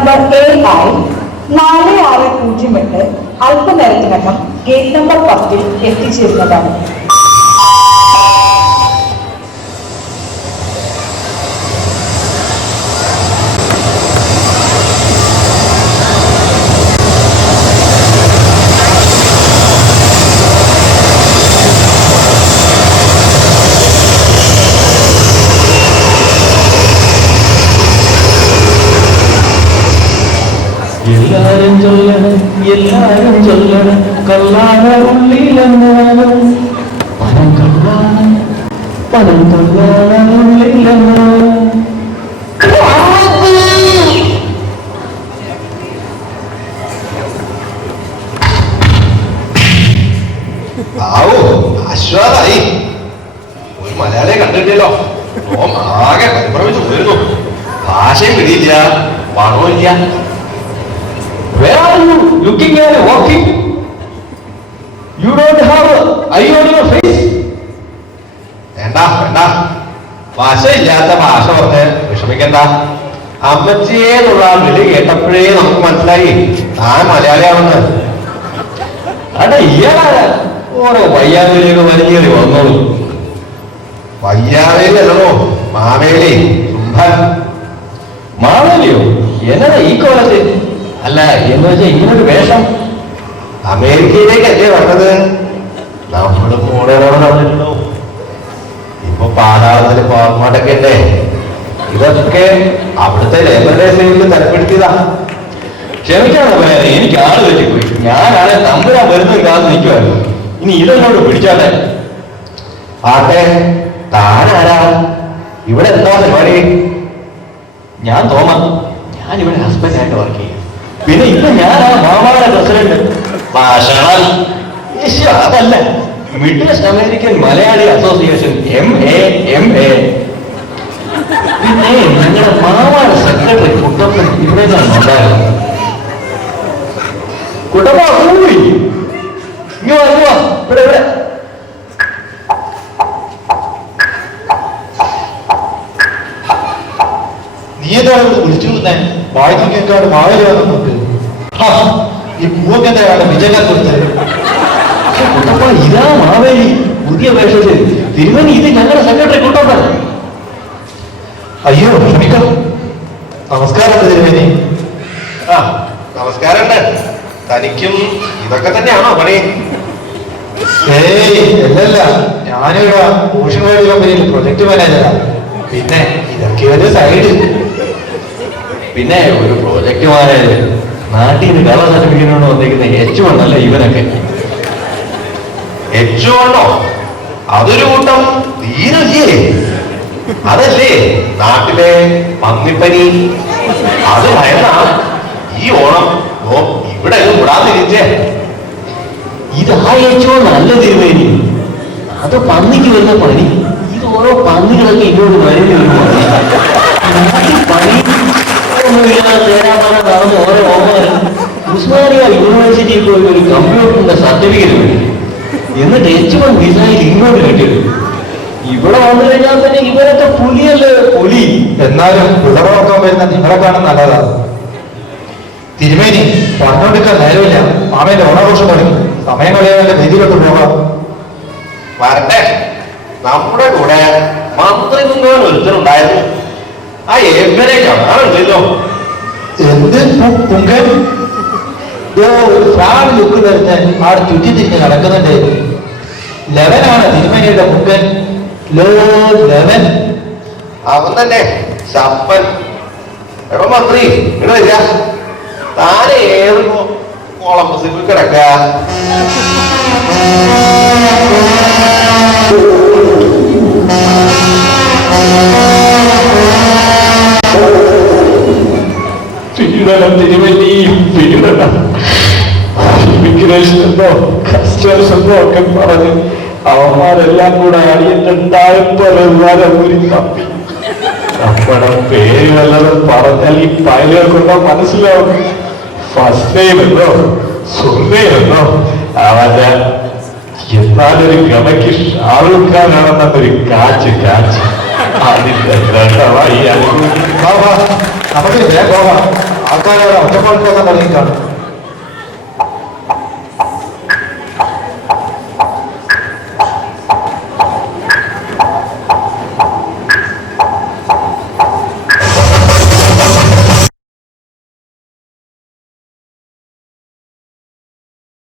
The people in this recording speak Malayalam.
നമ്പർ AI 4608 അല്പനേരത്തിനകം ഗേറ്റ് നമ്പർ 10 എത്തിച്ചേരുന്നതാണ്. എല്ലാരും ചൊല്ലണം എല്ലാരും ചൊല്ലണം കള്ളാന ഉള്ളിലെന്നാനും പണം കള്ളാന പണം കള്ളാന ഉള്ളിലെന്നാനും. അശ്വാസായി ഒരു മലയാളിയെ കണ്ടിട്ടില്ലോ. ഓം ആകെ പരിഭ്രമിച്ചു പോയിരുന്നു. ഭാഷയും പിടിയില്ല, പണവും ഇല്ല. Where are you looking at walking? You don't have an eye on your face. വേണ്ട വേണ്ട, ഭാഷയില്ലാത്ത ഭാഷ പറഞ്ഞ് വിഷമിക്കണ്ട. അമ്മച്ചേന്നുള്ള വിളി കേട്ടപ്പോഴേ നമുക്ക് മനസ്സിലായി താൻ മലയാളിയാണെന്ന്. അടാ ഇയാളാരാ ഓരോ വയ്യാവിലേക്ക് വലിയേറി വന്നോളൂ. വയ്യാവേലോ മാവേലി സുംഭൻ. മാവേലിയോ? എന്നതാ ഈ കോലത്ത്? അല്ല എന്ന് വെച്ചാൽ ഇങ്ങനൊരു വേഷം. അമേരിക്കയിലേക്കല്ലേ വന്നത്? നമ്മള് മൂടേണ്ടോ ഇപ്പൊ പാതാളത്തില് പോകാട്ടൊക്കെ അല്ലേ. ഇതൊക്കെ അവിടുത്തെ ലേബറേഷനിൽ തരപ്പെടുത്തിയതാ. ക്ഷമിക്കാണ് പറയാതെ എനിക്ക് ആള് തെറ്റിപ്പോയി. ഞാനാണ് തമ്പുരാൻ വരുന്നത് കാത്ത് നിൽക്കുമായിരുന്നു. ഇനി ഇതെന്നോട് പിടിച്ചാട്ടെ. ആട്ടെ, താനാരാ? ഇവിടെ എന്താ പരിപാടി? ഞാൻ തോമ. ഞാനിവിടെ ഹസ്ബൻഡായിട്ട് വർക്ക് ചെയ്യും. പിന്നെ ഇപ്പൊ ഞാനാ മാമാടെ പ്രസിഡന്റ്. ഭാഷണം അതല്ല, middle east American Malayali association MA. പിന്നെ ഞങ്ങളുടെ മാമാടെ സെക്രട്ടറി കുട്ടപ്പൻ ഇവിടെ ഉണ്ടായിരുന്നു. കുട്ടപ്പ കൂടി ഇങ്ങോ ഇവിടെ ഇവിടെ. നീ എന്താണ് വിളിച്ചു തന്നെ? വായിക്കാൻ കേൾക്കാട് മാവേലി വന്നിട്ടുണ്ട്. ഈ പൂവൊക്കെ എന്താണ് വിജയനെ കൊടുത്തത്? കുട്ടപ്പ ഇതാ മാവേലി പുതിയ വേഷത്തിൽ. തിരുമേനി ഇത് ഞങ്ങളുടെ സെക്രട്ടറി കുട്ടപ്പൻ. അയ്യോ ക്ഷമിക്കണം. നമസ്കാരം തിരുമേനി. ആ നമസ്കാരമുണ്ട്. തനിക്കും ഇതൊക്കെ തന്നെയാണോ പണി? ഏയ് അല്ലല്ല, ഞാനിവിടെ ഓഷൻ വേൾഡ് കമ്പനിയിൽ പ്രൊജക്ട് മാനേജറാണ്. പിന്നെ ഇതൊക്കെ ഒരു സൈഡ്. പിന്നെ ഒരു പ്രോജക്റ്റ് മാനേജർ നാട്ടിൽ നിന്ന് കളർ സർട്ടിഫിക്കറ്റിനോട് വന്നിരിക്കുന്ന H1 അല്ല ഇവനൊക്കെ. H1 അതൊരു കൂട്ടം തീരല്ലേ? അതല്ലേ നാട്ടിലെ പന്നിപ്പനി? അത് ഭയന്നാ ഈ ഓണം ഇവിടെ കൂടാതിരിച്ചേ. ഇത് ആ H1 നല്ല തിരുമേനി. അത് പന്നിക്ക് വരുന്ന പനി. ഇത് ഓരോ പന്നികളൊക്കെ ഇങ്ങോട്ട് വരുന്ന ഒരു പനി. നടന്ന് ഓരോ ഓമാരും ഉസ്മാനിയ യൂണിവേഴ്സിറ്റിയിൽ പോയി ഒരു കമ്പ്യൂട്ടറിന്റെ സർട്ടിഫിക്കറ്റ് വേണ്ടി. എന്നിട്ട് H1 വിസയിൽ ഇങ്ങോട്ട് കിട്ടിയത്. ഇവിടെ വന്നു കഴിഞ്ഞാൽ തന്നെ ഇവരൊക്കെ പുലിയല്ലേ പുലി. എന്നാലും പിള്ളേർ നോക്കാൻ വരുന്ന നിങ്ങളെ കാണാൻ നല്ലതാണ്. തിരുമേനി പറഞ്ഞോണ്ടിരിക്കാൻ നേരമില്ല. മാമേന്റെ ഓണാഘോഷം തുടങ്ങി. സമയം കളയാതെ വേദിയിലോട്ട് പോകാം. വരട്ടെ. നമ്മുടെ കൂടെ മന്ത്രി മുങ്ങാൻ ഒരുത്തരുണ്ടായിരുന്നു. ആ എവരെ കാണാനുണ്ടല്ലോ. എന്ത് പുങ്കൻ? ഒരു ഫ്രാൻ ലുക്ക് തരുന്ന ആട് ചുറ്റി തിരിഞ്ഞ് നടക്കുന്നുണ്ട്. ലെവനാണ് തിരുമേനിയുടെ പുങ്കൻ. ലെവൻ അവൻ തന്നെ ശപ്പൻ. എടോ മന്ത്രി ഇവിടെ വരിക. താനെ ഏത് കൊളംബസിൽ കിടക്ക? പീഡനം തിരുവല്ലി പീഡനം. ഇമിഗ്രേഷൻ എന്തോ കസ്റ്റംസ് എന്തോ ഒക്കെ പറഞ്ഞ് അവന്മാരെല്ലാം കൂടെ അടിയിട്ടുണ്ടായപ്പോഴെല്ലാരും തപ്പി. നമ്മുടെ പേര് വല്ലതും പറഞ്ഞാൽ ഈ പൈലുകൾക്കുണ്ടോ മനസ്സിലാവും. ഫസ്റ്റ് നെയിം എന്നോ സുർണയെന്നോ അവന്റെ എന്നാലൊരു ഗമയ്ക്ക് ഷാറൂഖ് ഖാനാണെന്നൊരു കാച്ച് അതിന്റെ ഗ്രഹമായി നമുക്ക് പോകാം. ആൾക്കാരെ ഒറ്റപ്പാട് പോകാൻ തുടങ്ങിക്കാണും